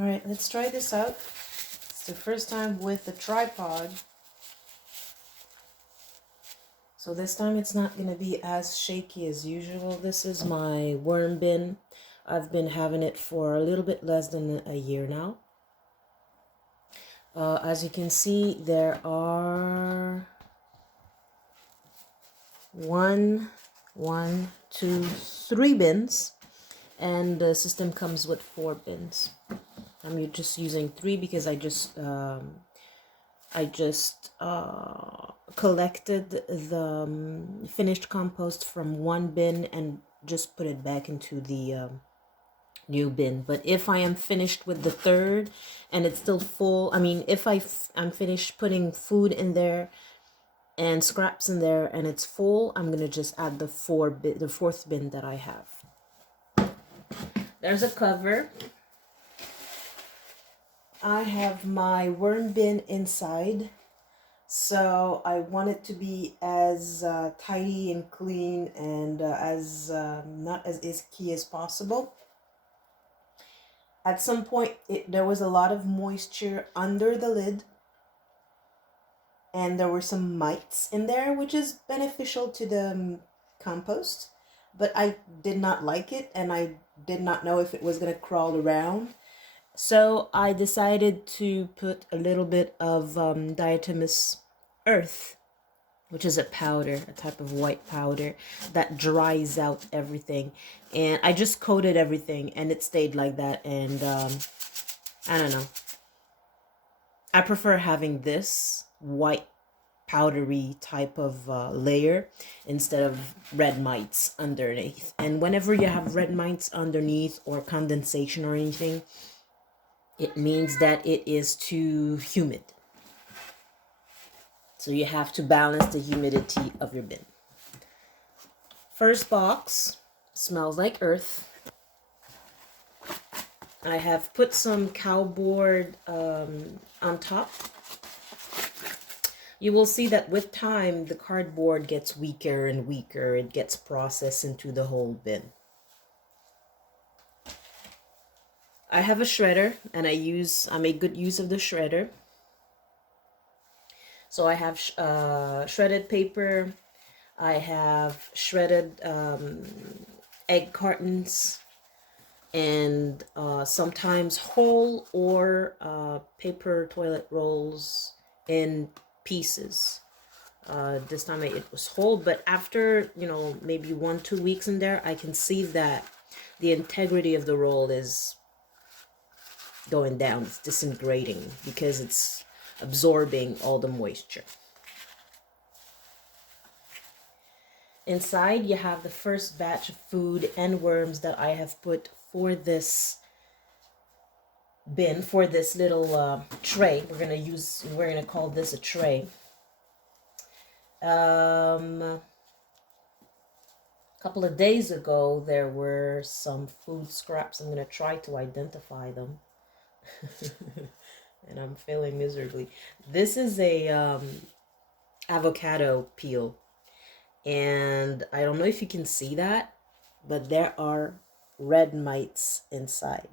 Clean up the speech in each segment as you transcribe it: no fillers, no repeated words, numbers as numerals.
All right, let's try this out. It's the first time with the tripod. So this time it's not going to be as shaky as usual. This is my worm bin. I've been having it for a little bit less than a year now. As you can see, there are 3 bins, and the system comes with 4 bins. I'm just using 3 because I just collected the finished compost from one bin and just put it back into the new bin. But if I am finished with the 3rd and it's still full, I mean, if I'm finished putting food in there and scraps in there and it's full, I'm gonna just add the 4th bin that I have. There's a cover. I have my worm bin inside, so I want it to be as tidy and clean and as not as icky as possible. At some point, there was a lot of moisture under the lid, and there were some mites in there, which is beneficial to the compost, but I did not like it, and I did not know if it was going to crawl around. So I decided to put a little bit of diatomaceous earth, which is a powder, a type of white powder that dries out everything. And I just coated everything and it stayed like that. And I don't know. I prefer having this white powdery type of layer instead of red mites underneath. And whenever you have red mites underneath or condensation or anything, it means that it is too humid. So you have to balance the humidity of your bin. First box smells like earth. I have put some cowboard on top. You will see that with time, the cardboard gets weaker and weaker. It gets processed into the whole bin. I have a shredder, and I make good use of the shredder. So I have shredded paper. I have shredded egg cartons, and sometimes whole or paper toilet rolls in pieces. This time it was whole, but after, maybe 1-2 weeks in there, I can see that the integrity of the roll is going down. It's disintegrating because it's absorbing all the moisture. Inside you have the first batch of food and worms that I have put for this bin, for this little tray. We're gonna call this a tray. A couple of days ago there were some food scraps. I'm gonna try to identify them. And I'm failing miserably. This is a avocado peel, and I don't know if you can see that, but there are red mites inside.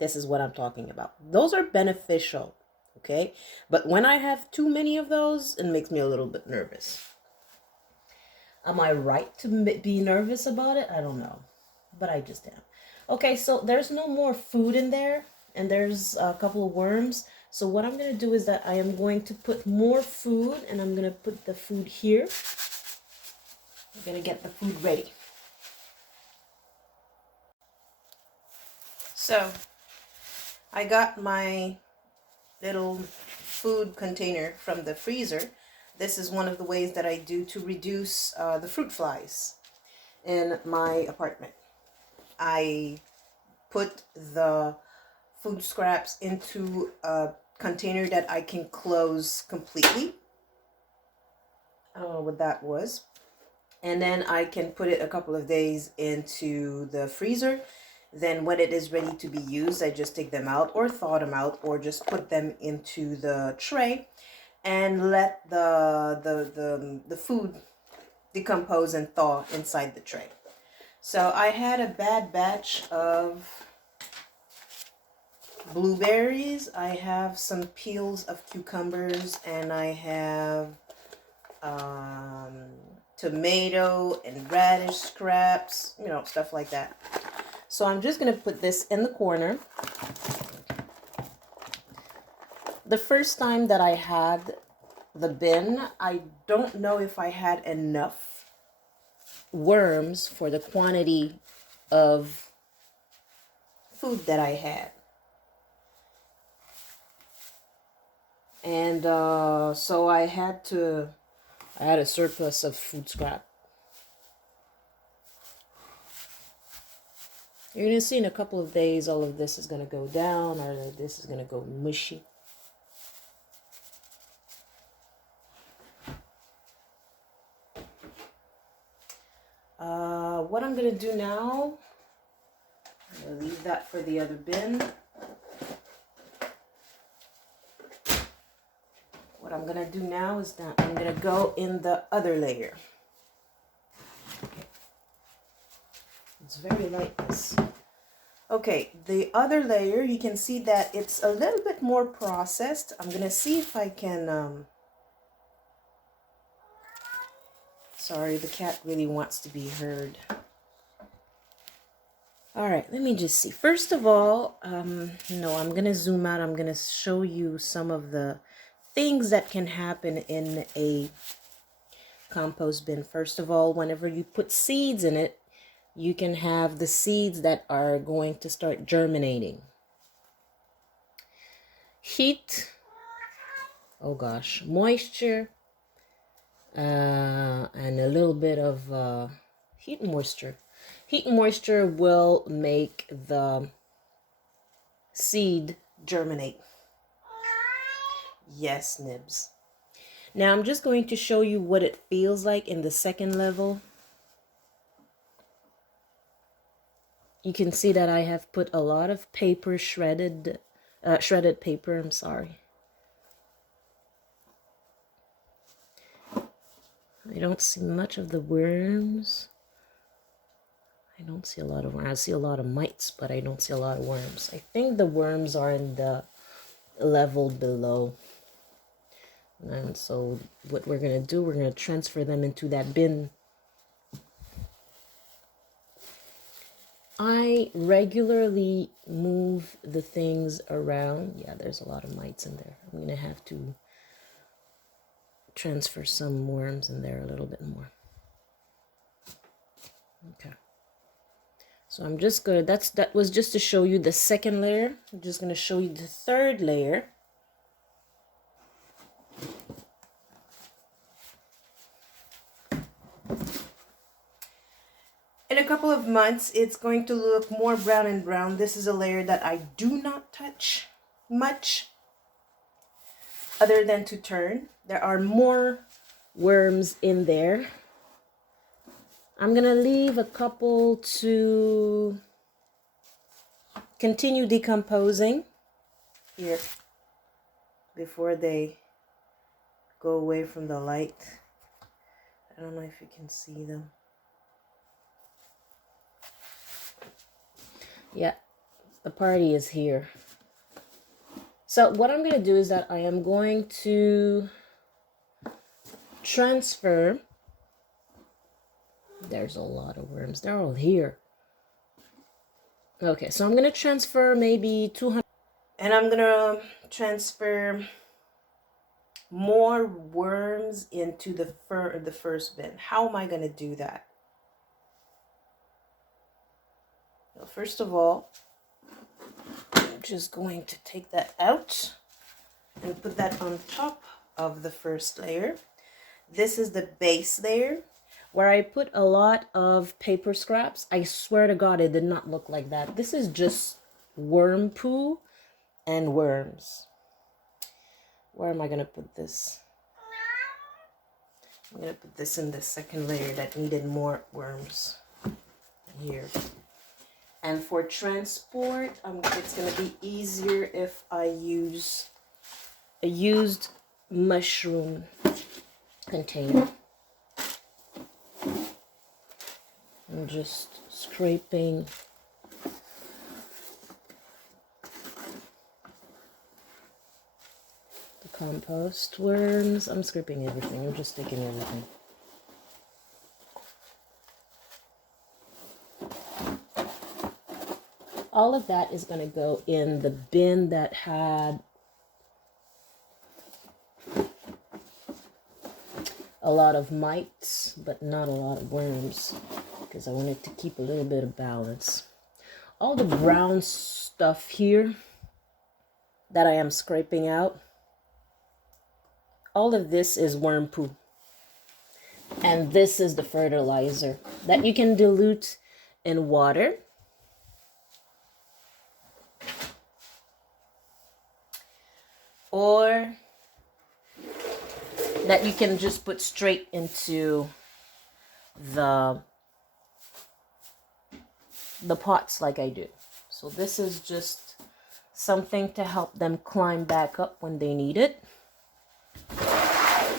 This is what I'm talking about. Those are beneficial, okay? But when I have too many of those, it makes me a little bit nervous. Am I right to be nervous about it? I don't know, but I just am. Okay, so there's no more food in there, and there's a couple of worms. So what I'm going to do is that I am going to put more food, and I'm going to put the food here. I'm going to get the food ready. So I got my little food container from the freezer. This is one of the ways that I do to reduce the fruit flies in my apartment. I put the food scraps into a container that I can close completely. I don't know what that was. And then I can put it a couple of days into the freezer. Then when it is ready to be used, I just take them out or thaw them out or just put them into the tray and let the food decompose and thaw inside the tray. So I had a bad batch of blueberries. I have some peels of cucumbers, and I have tomato and radish scraps, you know, stuff like that. So I'm just going to put this in the corner. The first time that I had the bin, I don't know if I had enough worms for the quantity of food that I had. And so I had a surplus of food scrap. You're going to see in a couple of days all of this is going to go down, or this is going to go mushy. What I'm going to do now, I'm going to leave that for the other bin. What I'm going to do now is that I'm going to go in the other layer. Okay. It's very light, this. Okay, the other layer, you can see that it's a little bit more processed. I'm going to see if I can... Sorry, the cat really wants to be heard. All right, let me just see. First of all, no, I'm going to zoom out. I'm going to show you some of the things that can happen in a compost bin. First of all, whenever you put seeds in it, you can have the seeds that are going to start germinating. Heat, oh gosh, moisture, and a little bit of heat and moisture. Heat and moisture will make the seed germinate. Yes, Nibs. Now I'm just going to show you what it feels like in the second level. You can see that I have put a lot of paper, shredded paper, I'm sorry. I don't see much of the worms. I don't see a lot of worms. I see a lot of mites, but I don't see a lot of worms. I think the worms are in the level below. And so what we're going to do, we're going to transfer them into that bin. I regularly move the things around. Yeah, there's a lot of mites in there. I'm going to have to transfer some worms in there a little bit more. Okay. So I'm just going to, that was just to show you the second layer. I'm just going to show you the third layer. In a couple of months, it's going to look more brown and brown. This is a layer that I do not touch much other than to turn. There are more worms in there. I'm going to leave a couple to continue decomposing here before they go away from the light. I don't know if you can see them. Yeah, the party is here. So what I'm going to do is that I am going to transfer. There's a lot of worms. They're all here. Okay, so I'm going to transfer maybe 200. And I'm going to transfer more worms into the first bin. How am I going to do that? Well, first of all, I'm just going to take that out and put that on top of the first layer. This is the base layer where I put a lot of paper scraps. I swear to God, it did not look like that. This is just worm poo and worms. Where am I going to put this? I'm going to put this in the second layer that needed more worms here. And for transport, it's going to be easier if I use a used mushroom container. I'm just scraping compost worms. I'm scraping everything. I'm just taking everything. All of that is going to go in the bin that had a lot of mites, but not a lot of worms, because I wanted to keep a little bit of balance. All the brown stuff here that I am scraping out, all of this is worm poo. And this is the fertilizer that you can dilute in water. Or that you can just put straight into the pots like I do. So this is just something to help them climb back up when they need it.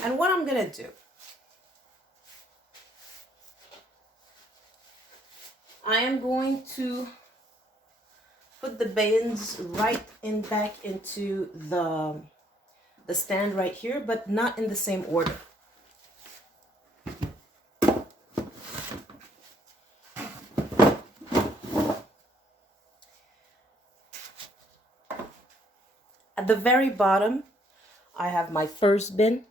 And what I'm gonna do, I am going to put the bins right in back into the stand right here, but not in the same order. At the very bottom, I have my first bin.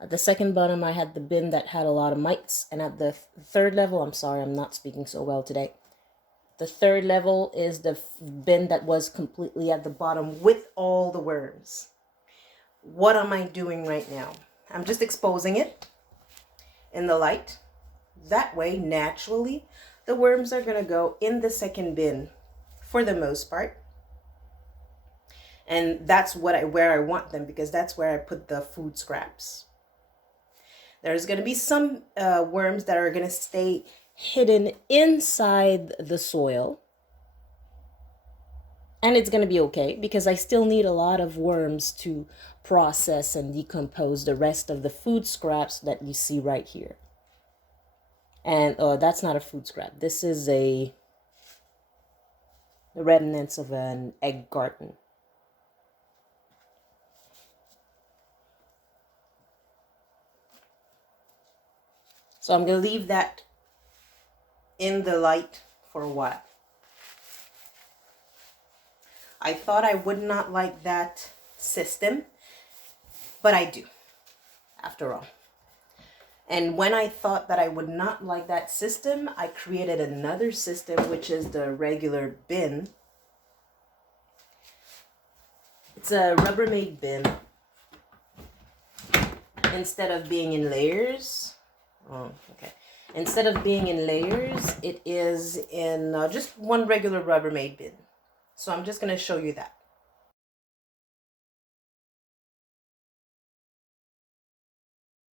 At the second bottom, I had the bin that had a lot of mites. And at the third level, I'm sorry, I'm not speaking so well today. The third level is the bin that was completely at the bottom with all the worms. What am I doing right now? I'm just exposing it in the light. That way, naturally, the worms are going to go in the second bin for the most part. And that's where I want them, because that's where I put the food scraps. There's going to be some worms that are going to stay hidden inside the soil. And it's going to be okay, because I still need a lot of worms to process and decompose the rest of the food scraps that you see right here. And that's not a food scrap. This is the remnants of an egg carton. So I'm going to leave that in the light for a while. I thought I would not like that system, but I do, after all. And when I thought that I would not like that system, I created another system, which is the regular bin. It's a Rubbermaid bin. Instead of being in layers, Instead of being in layers, it is in just one regular Rubbermaid bin. So I'm just going to show you that.